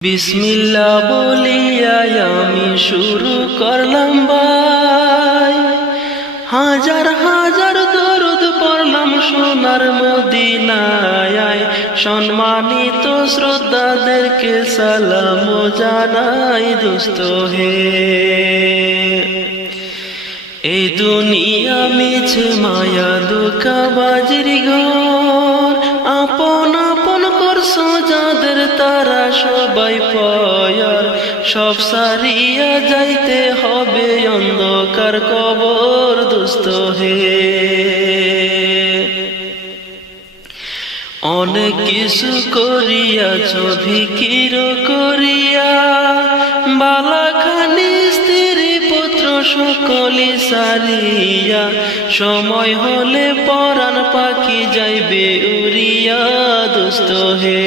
বিসমিল্লাহ বলিয়া আমি শুরু করলাম ভাই, হাজার হাজার দরুদ পড়লাম সোনার মদিনায়। সম্মানিত শ্রদ্ধাদেরকে সালাম জানাই দোস্ত হে। এই দুনিয়া মিছে মায়া ধোঁকাবাজির ঘর, আপন আপন করছো যাদের তারা সবাই পয়ার। সব সারিয়া যাইতে হবে অন্ধকার কবর দোস্ত হে। অনেক কিছু করিয়াছ ভিকির করিয়া, বালাখানি স্ত্রী পুত্র সকলি সারিয়া। সময় হলে পরাণ পাখি যাইবে উড়িয়া দোস্ত হে।